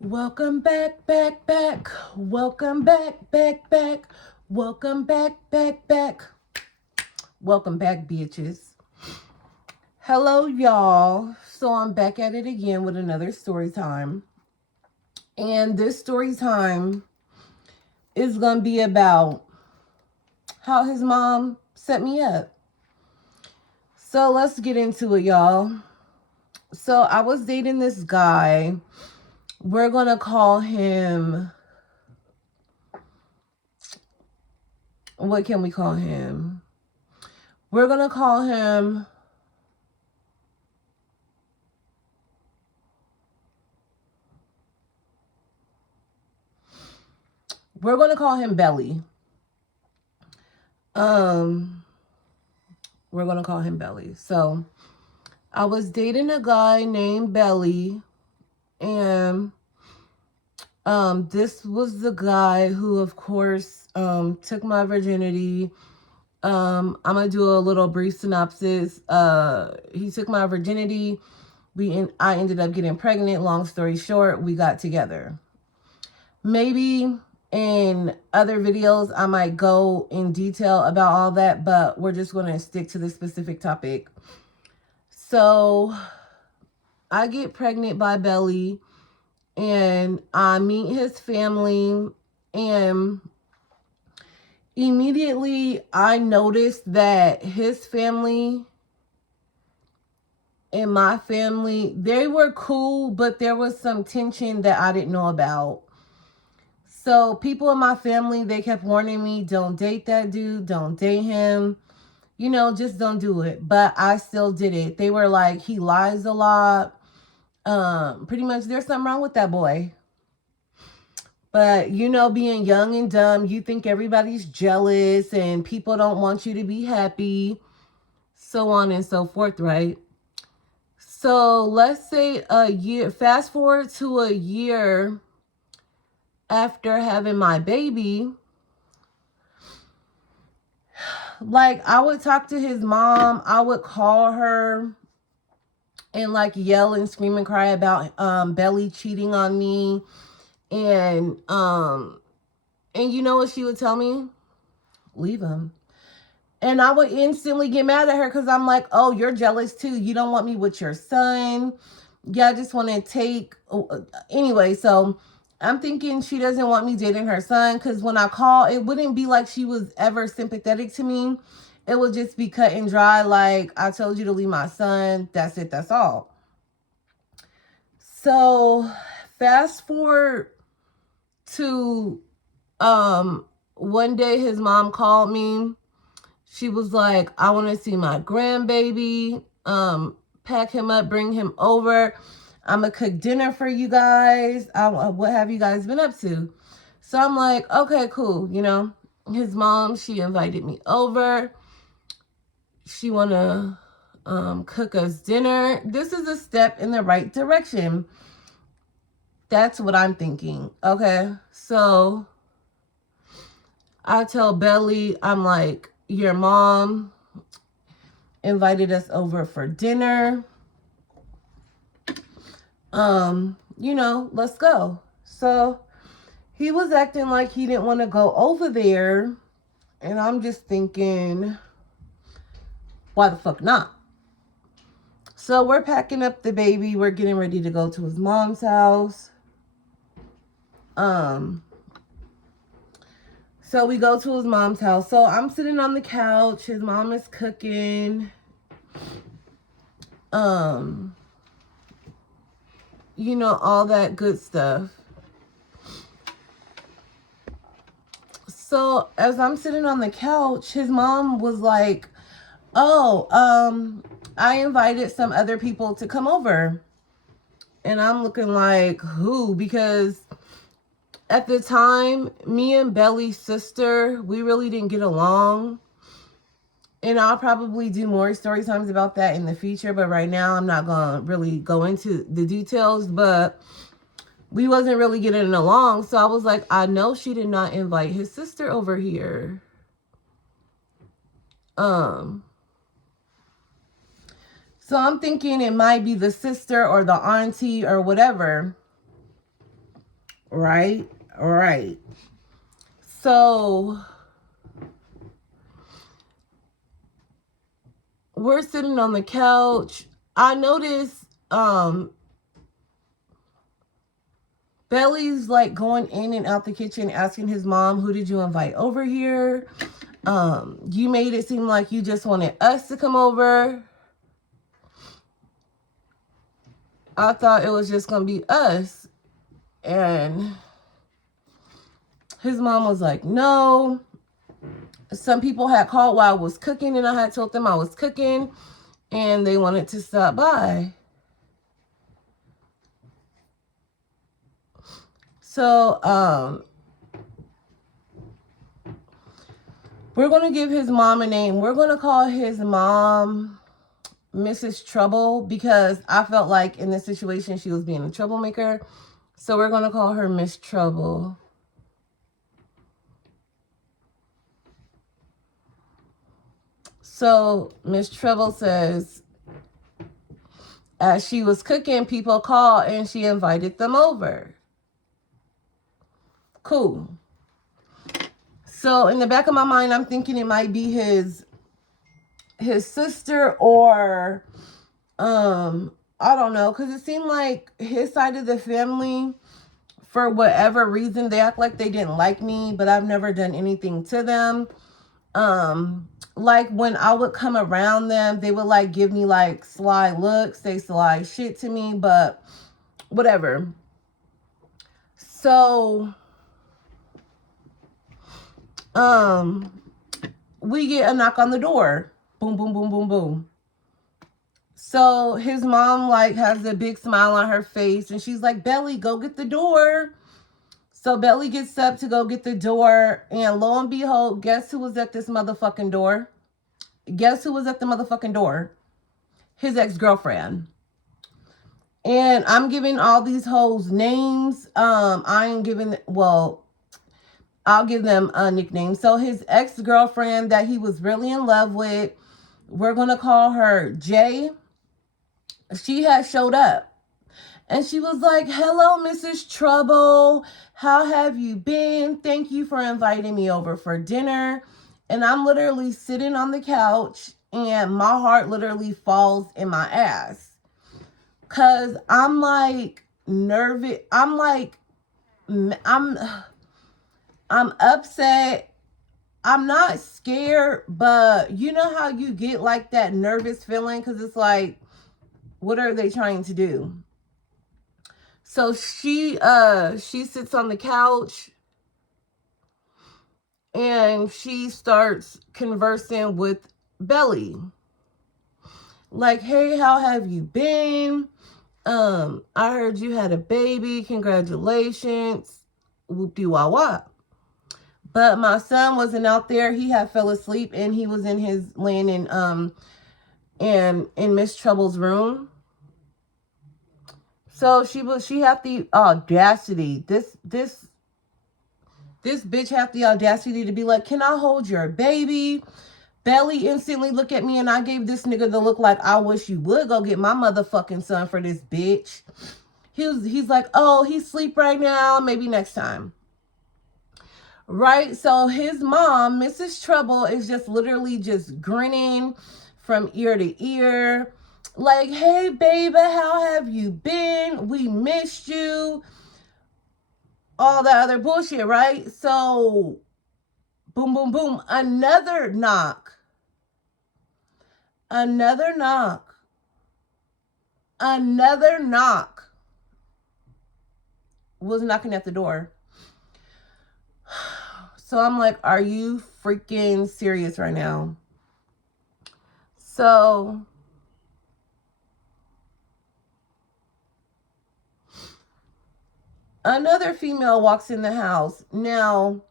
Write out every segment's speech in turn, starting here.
Welcome back, back, back. Welcome back, back, back. Welcome back, back, back. Welcome back, bitches. Hello, y'all. So I'm back at it again with another story time. And this story time is going to be about how his mom set me up. So let's get into it, y'all. So I was dating this guy. We're going to call him, what can we call him? We're going to call him Belly. Um, we're gonna call him Belly. So I was dating a guy named Belly, and this was the guy who, of course, took my virginity. I'm gonna do a little brief synopsis. He took my virginity. I ended up getting pregnant. Long story short, we got together. Maybe in other videos, I might go in detail about all that, but we're just going to stick to this specific topic. So I get pregnant by Belly, and I meet his family, and immediately I noticed that his family and my family, they were cool, but there was some tension that I didn't know about. So people in my family, they kept warning me, don't date that dude, don't date him. Just don't do it. But I still did it. They were like, he lies a lot. Pretty much there's something wrong with that boy. But being young and dumb, you think everybody's jealous and people don't want you to be happy, so on and so forth, right? So let's say fast forward to a year after having my baby. Like, I would talk to his mom. I would call her and like yell and scream and cry about Belly cheating on me. And you know what she would tell me? Leave him. And I would instantly get mad at her because I'm like, oh, you're jealous too. You don't want me with your son. Yeah, I just want to take. Anyway, so I'm thinking she doesn't want me dating her son because when I call, it wouldn't be like she was ever sympathetic to me. It would just be cut and dry. Like, I told you to leave my son. That's it. That's all. So fast forward to one day his mom called me. She was like, I want to see my grandbaby. Pack him up, bring him over. I'm going to cook dinner for you guys. What have you guys been up to? So I'm like, okay, cool. His mom, she invited me over. She want to cook us dinner. This is a step in the right direction. That's what I'm thinking. Okay, so I tell Belly, I'm like, your mom invited us over for dinner. Let's go. So he was acting like he didn't want to go over there. And I'm just thinking, why the fuck not? So we're packing up the baby. We're getting ready to go to his mom's house. So we go to his mom's house. So I'm sitting on the couch. His mom is cooking. All that good stuff. So as I'm sitting on the couch, his mom was like, oh, I invited some other people to come over. And I'm looking like, who? Because at the time, me and Belly's sister, we really didn't get along. And I'll probably do more story times about that in the future. But right now, I'm not going to really go into the details. But we wasn't really getting along. So I was like, I know she did not invite his sister over here. So I'm thinking it might be the sister or the auntie or whatever. Right? Right. So we're sitting on the couch. I noticed Belly's like going in and out the kitchen asking his mom, who did you invite over here? You made it seem like you just wanted us to come over. I thought it was just gonna be us. And his mom was like, no. Some people had called while I was cooking, and I had told them I was cooking, and they wanted to stop by. So, we're going to give his mom a name. We're going to call his mom Mrs. Trouble, because I felt like in this situation she was being a troublemaker. So we're going to call her Miss Trouble. So Miss Trouble says, as she was cooking, people called and she invited them over. Cool. So in the back of my mind, I'm thinking it might be his sister, or I don't know, because it seemed like his side of the family, for whatever reason, they act like they didn't like me, but I've never done anything to them. Like when I would come around them, they would like give me like sly looks, say sly shit to me, but whatever. So we get a knock on the door. Boom, boom, boom, boom, boom. So his mom like has a big smile on her face, and she's like, Belly, go get the door. So Belly gets up to go get the door, and lo and behold, guess who was at this motherfucking door? Guess who was at the motherfucking door? His ex-girlfriend. And I'm giving all these hoes names. I ain't giving, well, I'll give them a nickname. So his ex-girlfriend that he was really in love with, we're going to call her Jay. She had showed up. And she was like, hello, Mrs. Trouble. How have you been? Thank you for inviting me over for dinner. And I'm literally sitting on the couch, and my heart literally falls in my ass. Because I'm like nervous. I'm upset. I'm not scared, but you know how you get like that nervous feeling? Because it's like, what are they trying to do? So she sits on the couch, and she starts conversing with Belly. Like, hey, how have you been? I heard you had a baby. Congratulations. Whoop-de-wah-wah. But my son wasn't out there. He had fell asleep, and he was in his laying in Miss Trouble's room. So she had the audacity. This bitch had the audacity to be like, can I hold your baby? Belly instantly look at me, and I gave this nigga the look like, I wish you would go get my motherfucking son for this bitch. He's like, oh, he's asleep right now. Maybe next time. Right? So his mom, Mrs. Trouble, is just literally just grinning from ear to ear. Like, hey, baby, how have you been? We missed you. All that other bullshit, right? So, boom, boom, boom. Another knock. Another knock. Another knock was knocking at the door. So I'm like, are you freaking serious right now? So another female walks in the house. Now,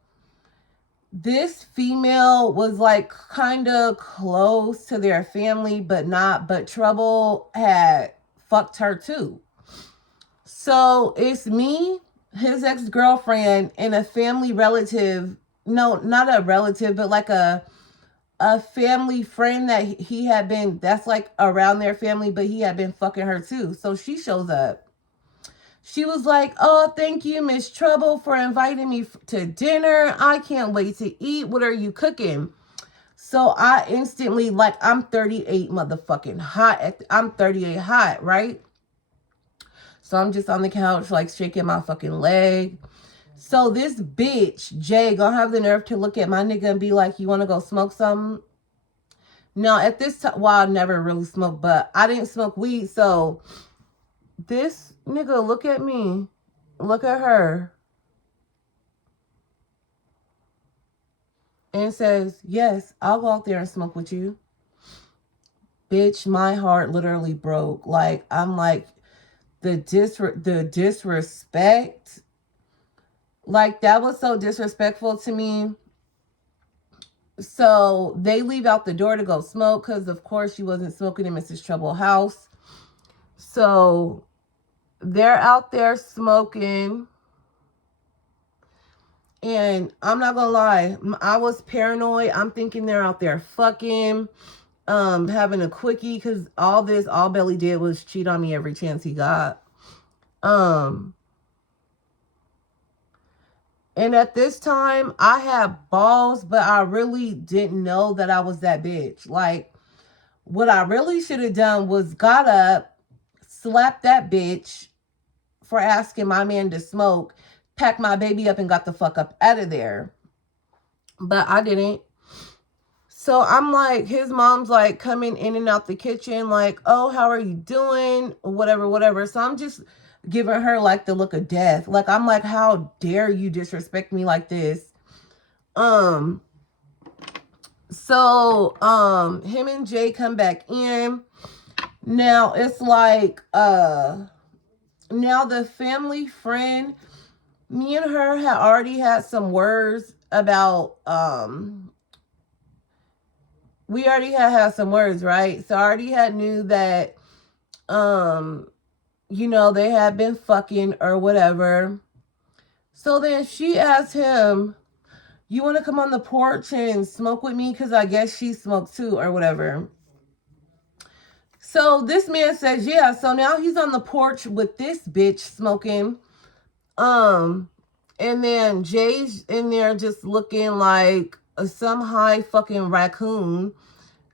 this female was like kind of close to their family, but not, but Trouble had fucked her too. So it's me, his ex-girlfriend, and a family relative. No, not a relative, but like a family friend that he had been, that's like around their family, but he had been fucking her too. So she shows up. She was like, oh, thank you, Miss Trouble, for inviting me to dinner. I can't wait to eat. What are you cooking? So I instantly, like, I'm 38 motherfucking hot. I'm 38 hot, right? So I'm just on the couch, like, shaking my fucking leg. So this bitch, Jay, gonna have the nerve to look at my nigga and be like, you want to go smoke something? Now, at this time, well, I never really smoked, but I didn't smoke weed. So this nigga look at me, look at her, and says, yes, I'll go out there and smoke with you. Bitch, my heart literally broke. Like, I'm like, the disrespect. Like, that was so disrespectful to me. So they leave out the door to go smoke because, of course, she wasn't smoking in Mrs. Trouble's house. So they're out there smoking. And I'm not gonna lie, I was paranoid. I'm thinking they're out there fucking, having a quickie, because all Belly did was cheat on me every chance he got. And at this time, I had balls, but I really didn't know that I was that bitch. Like, what I really should have done was got up, slapped that bitch for asking my man to smoke, packed my baby up, and got the fuck up out of there. But I didn't. So I'm like, his mom's like coming in and out the kitchen, like, oh, how are you doing? Whatever, whatever. So I'm just giving her like the look of death. Like, I'm like, how dare you disrespect me like this? So him and Jay come back in. Now it's like, now the family friend, me and her had already had some words about, we already had some words, right? So I already had knew that, you know, they had been fucking or whatever. So then she asked him, you want to come on the porch and smoke with me? Because I guess she smoked too or whatever. So this man says, yeah. So now he's on the porch with this bitch smoking. And then Jay's in there just looking like some high fucking raccoon.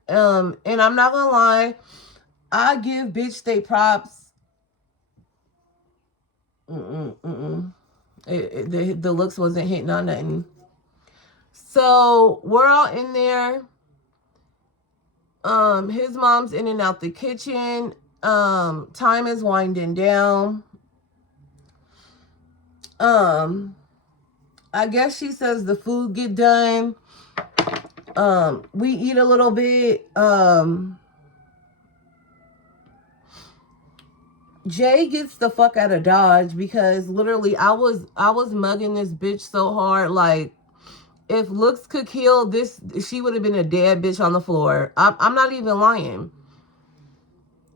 And I'm not gonna lie, I give bitch they props. The looks wasn't hitting on nothing. So we're all in there. His mom's in and out the kitchen. Time is winding down. I guess she says the food get done. We eat a little bit. Jay gets the fuck out of Dodge because literally I was mugging this bitch so hard. Like, if looks could kill this, she would have been a dead bitch on the floor. I'm not even lying.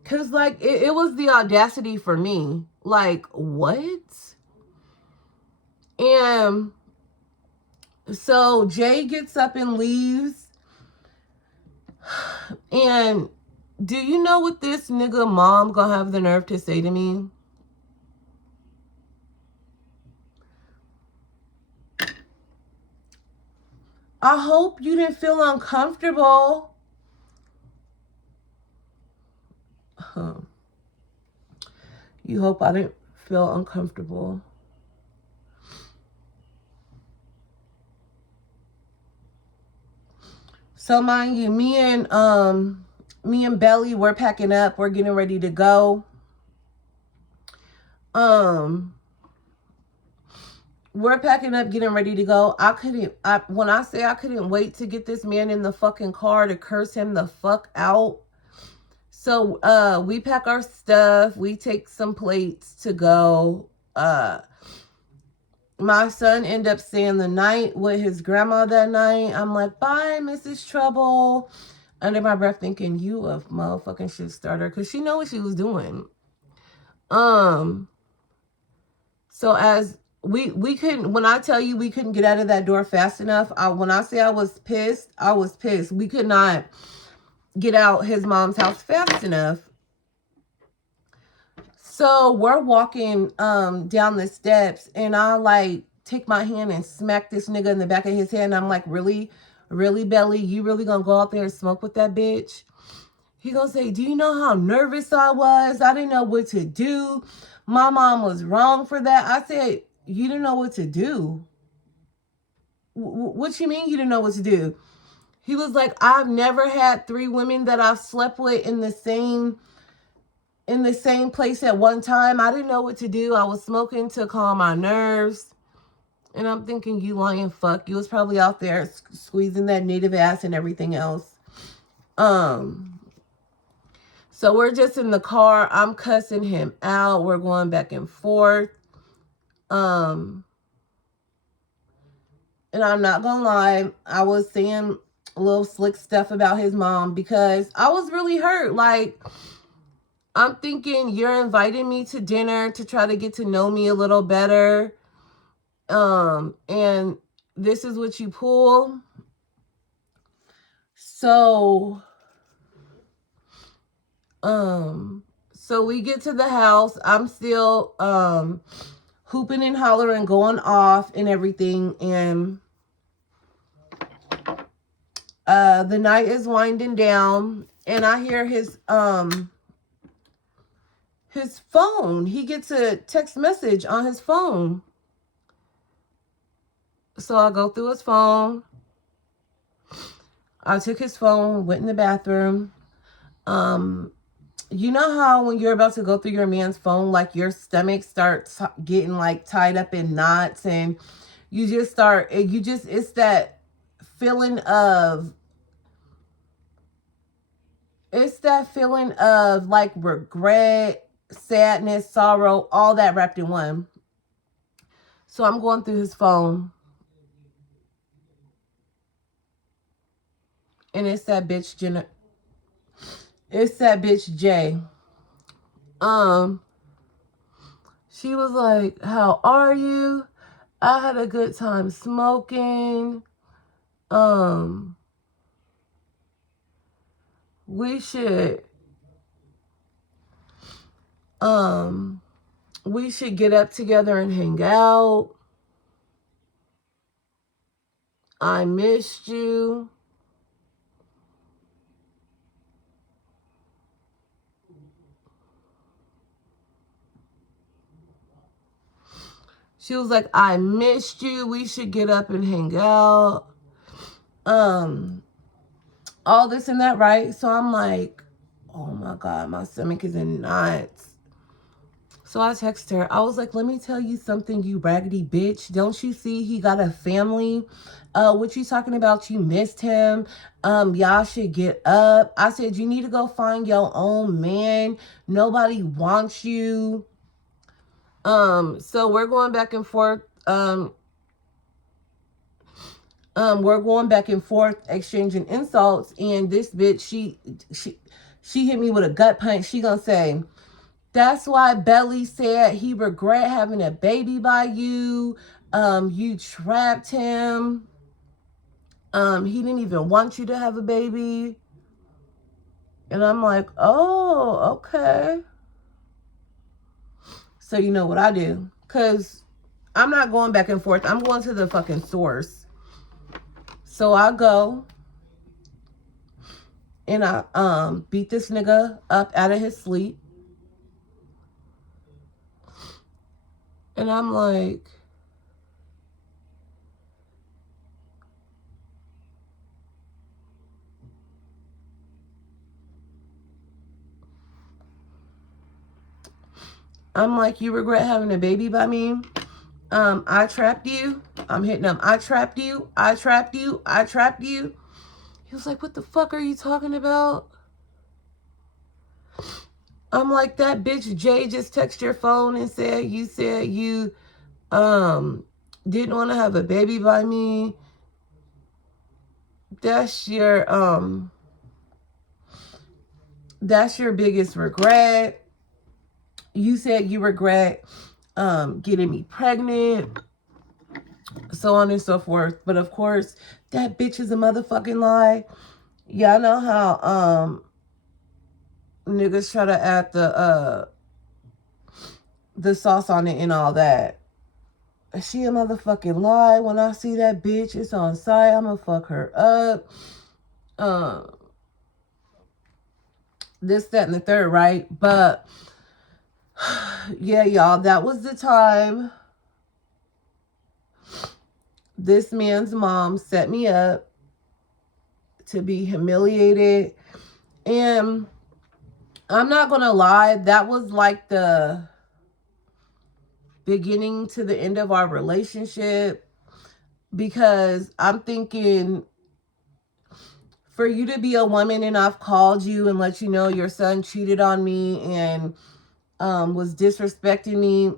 Cause like it was the audacity for me. Like, what? And so Jay gets up and leaves. And do you know what this nigga mom gonna have the nerve to say to me? I hope you didn't feel uncomfortable. You hope I didn't feel uncomfortable. So mind you, me and Belly, we're packing up. We're getting ready to go. We're packing up, getting ready to go. When I say I couldn't wait to get this man in the fucking car to curse him the fuck out. So we pack our stuff. We take some plates to go. My son ended up staying the night with his grandma that night. I'm like, bye, Mrs. Trouble. Under my breath thinking, you a motherfucking shit starter. Because she know what she was doing. So as we couldn't, when I tell you we couldn't get out of that door fast enough, when I say I was pissed, I was pissed. We could not get out his mom's house fast enough. So we're walking down the steps, and I like take my hand and smack this nigga in the back of his head, and I'm like, really, really, Belly, you really gonna go out there and smoke with that bitch? He gonna say, do you know how nervous I was? I didn't know what to do. My mom was wrong for that. I said, you didn't know what to do? What you mean you didn't know what to do? He was like, I've never had 3 women that I've slept with in the same place at one time. I didn't know what to do. I was smoking to calm my nerves. And I'm thinking, you lying fuck. You was probably out there squeezing that native ass and everything else. So we're just in the car. I'm cussing him out. We're going back and forth. And I'm not gonna lie, I was saying a little slick stuff about his mom because I was really hurt. Like, I'm thinking you're inviting me to dinner to try to get to know me a little better. And this is what you pull. So we get to the house. I'm still hooping and hollering, going off and everything, and the night is winding down, and I hear his phone. He gets a text message on his phone. So I go through his phone. I took his phone, went in the bathroom. You know how when you're about to go through your man's phone, like your stomach starts getting like tied up in knots, and it's that feeling of, like regret, sadness, sorrow, all that wrapped in one. So I'm going through his phone, and it's that bitch Jay. She was like, how are you? I had a good time smoking. We should get up together and hang out. I missed you. She was like, I missed you. We should get up and hang out. All this and that, right? So I'm like, oh my God, my stomach is in knots. So I text her. I was like, let me tell you something, you raggedy bitch. Don't you see he got a family? What you talking about? You missed him. Y'all should get up. I said, you need to go find your own man. Nobody wants you. So we're going back and forth. We're going back and forth, exchanging insults, and this bitch, she hit me with a gut punch. She gonna say, that's why Belly said he regret having a baby by you. You trapped him. He didn't even want you to have a baby. And I'm like, oh, okay. So you know what I do? Because I'm not going back and forth. I'm going to the fucking source. So I go and I beat this nigga up out of his sleep. And I'm like, you regret having a baby by me? I trapped you. I'm hitting him. I trapped you. I trapped you. I trapped you. He was like, what the fuck are you talking about? I'm like, that bitch Jay just texted your phone and said you didn't want to have a baby by me. That's your biggest regret. You said you regret getting me pregnant, so on and so forth. But of course, that bitch is a motherfucking lie. Y'all know how niggas try to act the sauce on it and all that. She a motherfucking lie. When I see that bitch, it's on site. I'ma fuck her up. This, that, and the third, right? But yeah, y'all, that was the time this man's mom set me up to be humiliated. And I'm not gonna lie, that was like the beginning to the end of our relationship, because I'm thinking, for you to be a woman and I've called you and let you know your son cheated on me and was disrespecting me,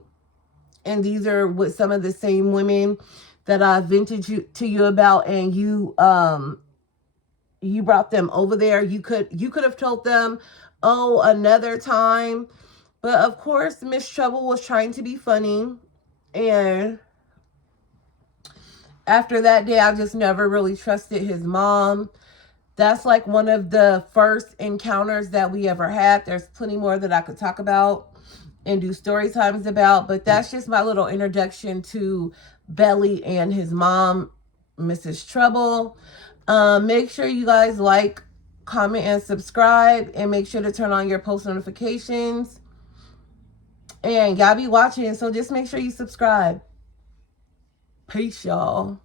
and these are with some of the same women that I vented to you about, and you brought them over there. You could have told them, oh, another time. But of course, Miss Trouble was trying to be funny. And after that day, I just never really trusted his mom. That's like one of the first encounters that we ever had. There's plenty more that I could talk about and do story times about, but that's just my little introduction to Belly and his mom, Mrs. Trouble. Make sure you guys like, comment, and subscribe, and make sure to turn on your post notifications. And y'all be watching, so just make sure you subscribe. Peace, y'all.